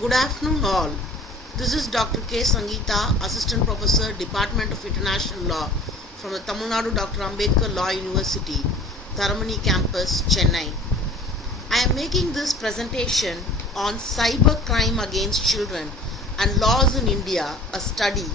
Good afternoon, all. This is Dr. K. Sangeeta, Assistant Professor, Department of International Law from the Tamil Nadu Dr. Ambedkar Law University, Tharamani Campus, Chennai. I am making this presentation on cyber crime against children and laws in India, a study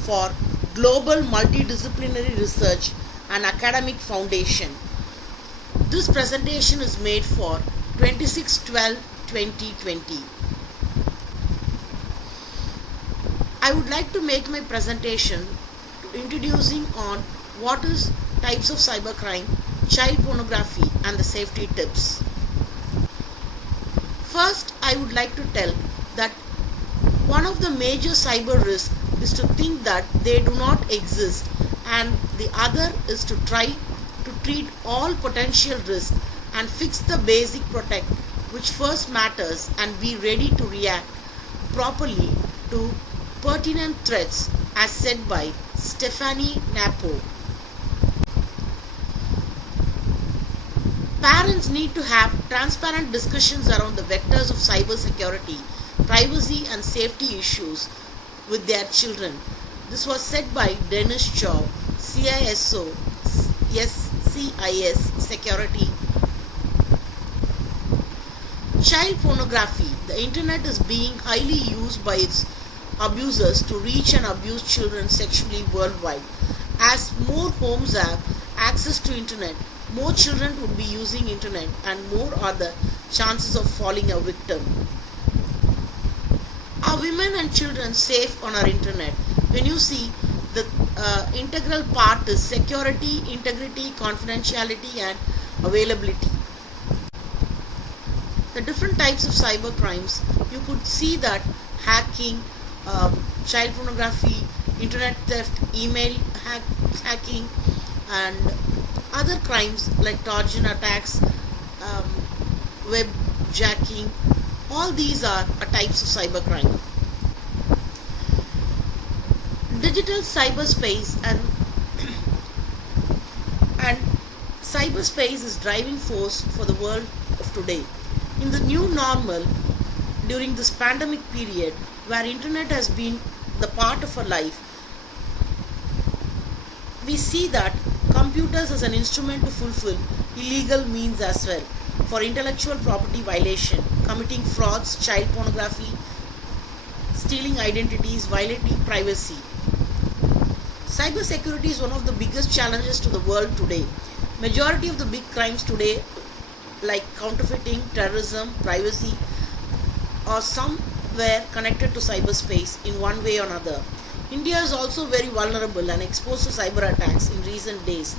for Global Multi-Disciplinary Research and Academic Foundation. This presentation is made for 26/12/2020. I would like to make my presentation introducing on what is types of cybercrime, child pornography and the safety tips. First, I would like to tell that one of the major cyber risks is to think that they do not exist, and the other is to try to treat all potential risks and fix the basic protect which first matters and be ready to react properly to pertinent threats, as said by Stephanie Napo. Parents need to have transparent discussions around the vectors of cybersecurity, privacy and safety issues with their children. This was said by Dennis Chow, CISO, SCIS Security. Child pornography. The internet is being highly used by its abusers to reach and abuse children sexually worldwide. As more homes have access to internet, more children would be using internet and more are the chances of falling a victim. Are women and children safe on our internet? When you see the integral part is security, integrity, confidentiality and availability. The different types of cyber crimes, you could see that hacking, child pornography, internet theft, email hacking and other crimes like Trojan attacks, web jacking, all these are types of cybercrime. Digital cyberspace and cyberspace is driving force for the world of today. In the new normal, during this pandemic period, where internet has been the part of our life, we see that computers as an instrument to fulfill illegal means as well, for intellectual property violation, committing frauds, child pornography, stealing identities, violating privacy. Cybersecurity is one of the biggest challenges to the world today. Majority of the big crimes today, like counterfeiting, terrorism, privacy, are somewhere connected to cyberspace in one way or another. India is also very vulnerable and exposed to cyber attacks in recent days.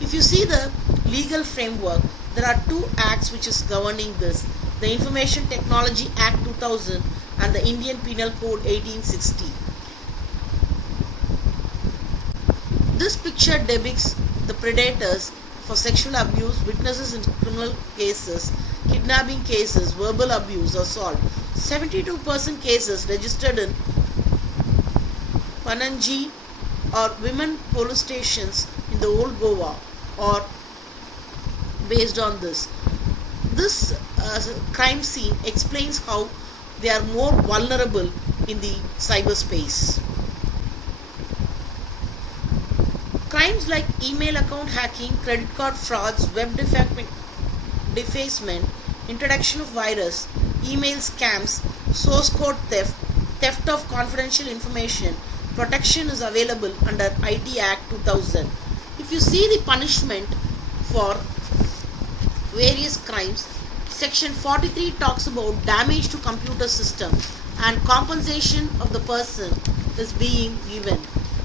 If you see the legal framework, there are two acts which is governing this: the Information Technology Act 2000 and the Indian Penal Code 1860. This picture depicts the predators for sexual abuse, witnesses in criminal cases, kidnapping cases, verbal abuse, assault. 72% cases registered in Pananji or women police stations in the old Goa or based on this. This crime scene explains how they are more vulnerable in the cyberspace. Crimes like email account hacking, credit card frauds, web defacement, introduction of virus, email scams, source code theft, theft of confidential information, protection is available under IT Act 2000. If you see the punishment for various crimes, Section 43 talks about damage to computer system and compensation of the person is being given.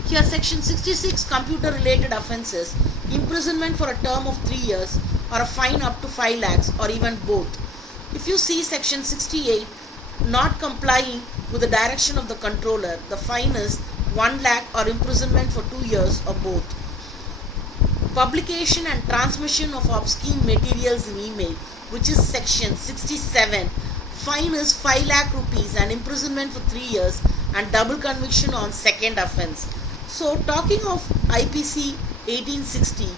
Here Section 66, computer related offences, imprisonment for a term of 3 years or a fine up to 5 lakhs or even both. If you see Section 68, not complying with the direction of the controller, the fine is 1 lakh or imprisonment for 2 years or both. Publication and transmission of obscene materials in email, which is Section 67, fine is 5 lakh rupees and imprisonment for 3 years and double conviction on second offence. So talking of IPC 1860,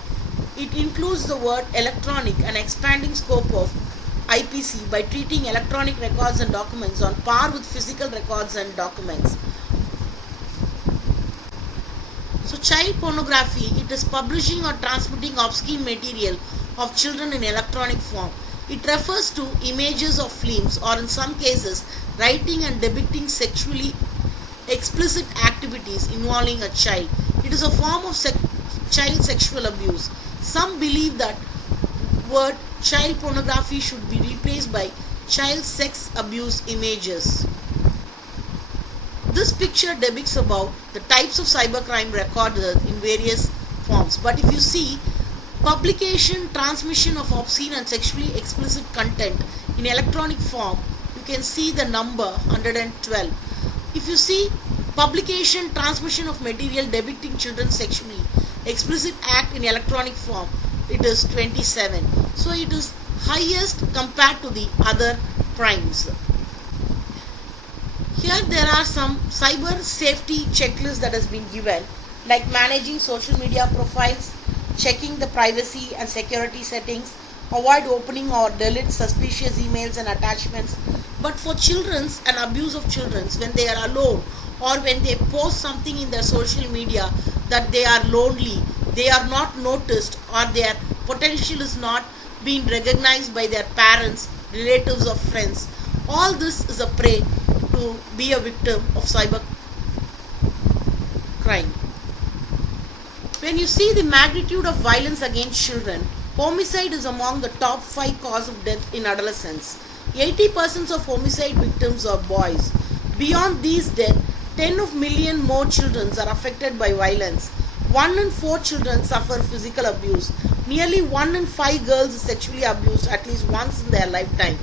it includes the word electronic and expanding scope of IPC by treating electronic records and documents on par with physical records and documents. So child pornography, it is publishing or transmitting obscene material of children in electronic form. It refers to images of films or in some cases writing and depicting sexually explicit activities involving a child. It is a form of child sexual abuse. Some believe that word child pornography should be replaced by child sex abuse images. This picture depicts about the types of cybercrime recorded in various forms. But if you see publication, transmission of obscene and sexually explicit content in electronic form, you can see the number 112. If you see publication, transmission of material depicting children sexually explicit act in electronic form, it is 27. So it is highest compared to the other crimes. Here there are some cyber safety checklists that has been given, like managing social media profiles, checking the privacy and security settings, avoid opening or delete suspicious emails and attachments. But for children's and abuse of children's, when they are alone or when they post something in their social media that they are lonely, they are not noticed, or their potential is not being recognized by their parents, relatives or friends, all this is a prey to be a victim of cyber crime. When you see the magnitude of violence against children, homicide is among the top 5 causes of death in adolescence. 80% of homicide victims are boys. Beyond these deaths, 10 of million more children are affected by violence. 1 in 4 children suffer physical abuse. Nearly 1 in 5 girls is sexually abused at least once in their lifetime.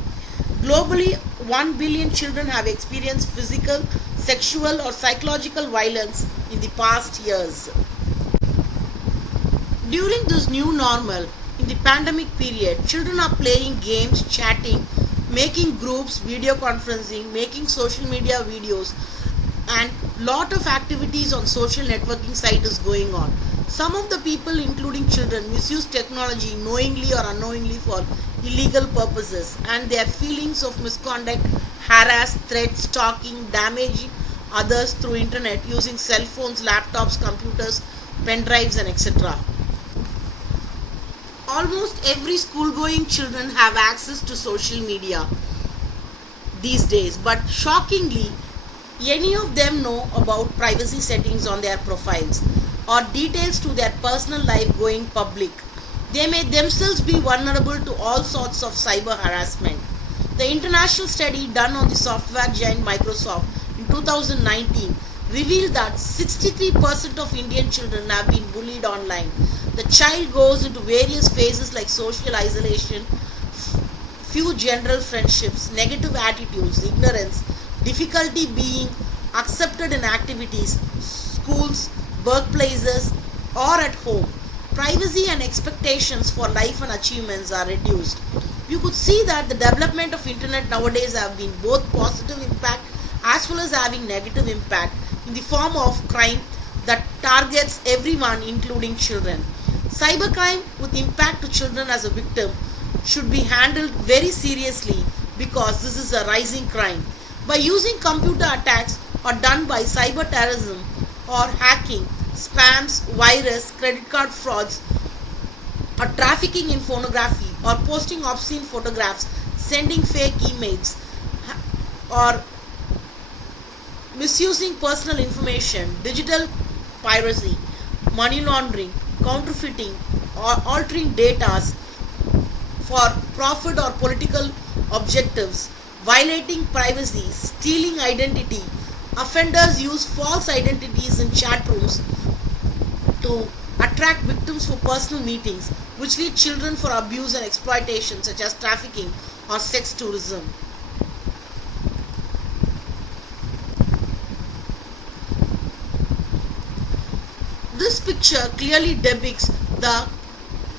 Globally, 1 billion children have experienced physical, sexual or psychological violence in the past years. During this new normal, in the pandemic period, children are playing games, chatting, making groups, video conferencing, making social media videos, and lot of activities on social networking site is going on. Some of the people, including children, misuse technology knowingly or unknowingly for illegal purposes, and their feelings of misconduct, harass, threat, stalking, damaging others through internet using cell phones, laptops, computers, pen drives and etc. Almost every school-going children have access to social media these days, but shockingly, any of them know about privacy settings on their profiles or details to their personal life going public. They may themselves be vulnerable to all sorts of cyber harassment. The international study done on the software giant Microsoft in 2019 revealed that 63% of Indian children have been bullied online. The child goes into various phases like social isolation, few general friendships, negative attitudes, ignorance, difficulty being accepted in activities, schools, workplaces or at home. Privacy and expectations for life and achievements are reduced. You could see that the development of internet nowadays have been both positive impact as well as having negative impact in the form of crime that targets everyone including children. Cybercrime with impact to children as a victim should be handled very seriously because this is a rising crime. By using computer attacks or done by cyber terrorism or hacking, spams, virus, credit card frauds, or trafficking in pornography, or posting obscene photographs, sending fake emails, or misusing personal information, digital piracy, money laundering, counterfeiting, or altering data for profit or political objectives, violating privacy, stealing identity. Offenders use false identities in chat rooms to attract victims for personal meetings, which lead children for abuse and exploitation such as trafficking or sex tourism. This picture clearly depicts the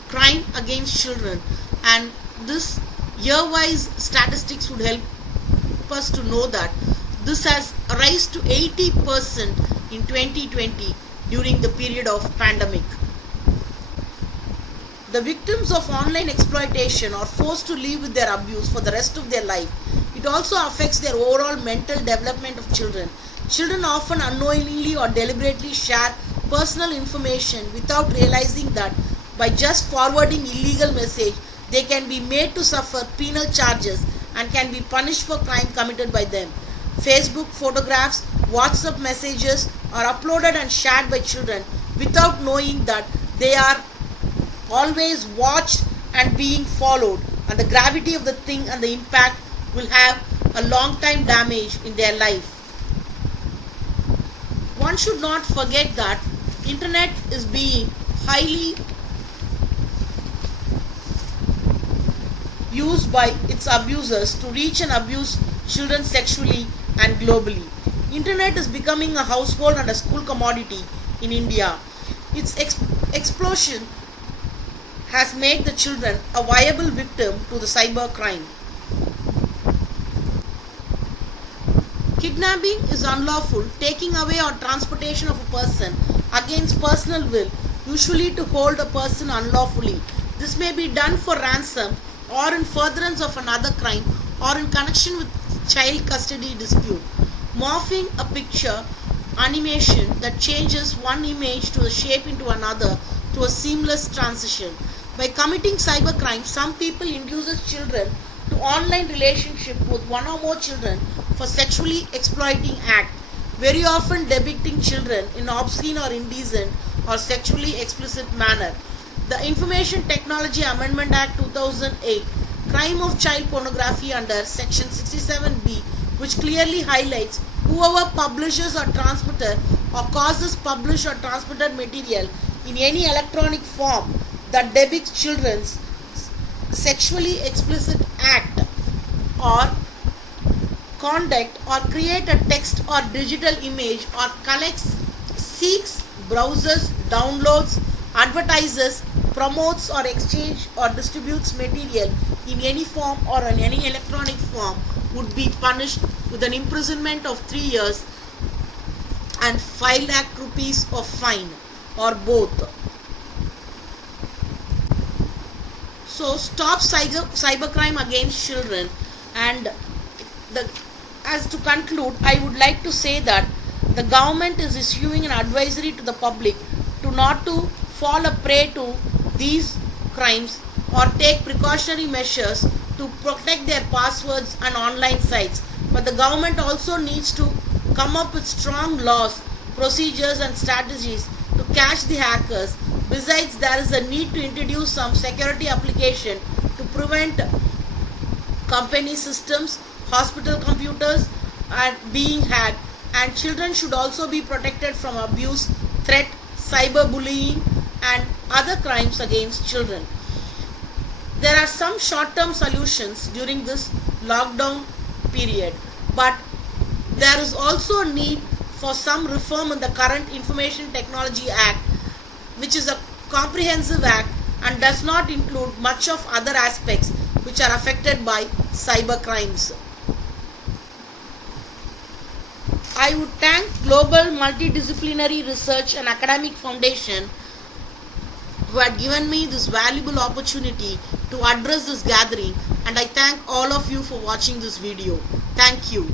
crime against children, and this year-wise statistics would help us to know that this has risen to 80% in 2020 during the period of pandemic. The victims of online exploitation are forced to live with their abuse for the rest of their life. It also affects their overall mental development of children. Children often unknowingly or deliberately share personal information without realizing that by just forwarding illegal message, they can be made to suffer penal charges and can be punished for crime committed by them. Facebook photographs, WhatsApp messages are uploaded and shared by children without knowing that they are always watched and being followed, and the gravity of the thing and the impact will have a long time damage in their life. One should not forget that internet is being highly used by its abusers to reach and abuse children sexually and globally. Internet is becoming a household and a school commodity in India. Its explosion has made the children a viable victim to the cyber crime. Kidnapping is unlawful taking away or transportation of a person against personal will, usually to hold a person unlawfully. This may be done for ransom or in furtherance of another crime or in connection with child custody dispute. Morphing a picture animation that changes one image to a shape into another to a seamless transition. By committing cybercrime, some people induces children to online relationship with one or more children for sexually exploiting act, very often depicting children in obscene or indecent or sexually explicit manner. The Information Technology Amendment Act 2008, crime of child pornography under section 67B, which clearly highlights whoever publishes or transmitter or causes published or transmitted material in any electronic form that depicts children's sexually explicit act or conduct or create a text or digital image or collects, seeks, browses, downloads, advertises, promotes or exchange or distributes material in any form or in any electronic form would be punished with an imprisonment of 3 years and 5 lakh rupees of fine or both. So stop cybercrime against children. And as to conclude, I would like to say that the government is issuing an advisory to the public to not to fall a prey to these crimes or take precautionary measures to protect their passwords and online sites. But the government also needs to come up with strong laws, procedures and strategies to catch the hackers. Besides, there is a need to introduce some security application to prevent company systems, hospital computers are being hacked, and children should also be protected from abuse, threat, cyberbullying and other crimes against children. There are some short-term solutions during this lockdown period, but there is also a need for some reform in the current Information Technology Act, which is a comprehensive act and does not include much of other aspects which are affected by cyber crimes. I would thank Global Multi-Disciplinary Research and Academic Foundation who had given me this valuable opportunity to address this gathering, and I thank all of you for watching this video. Thank you.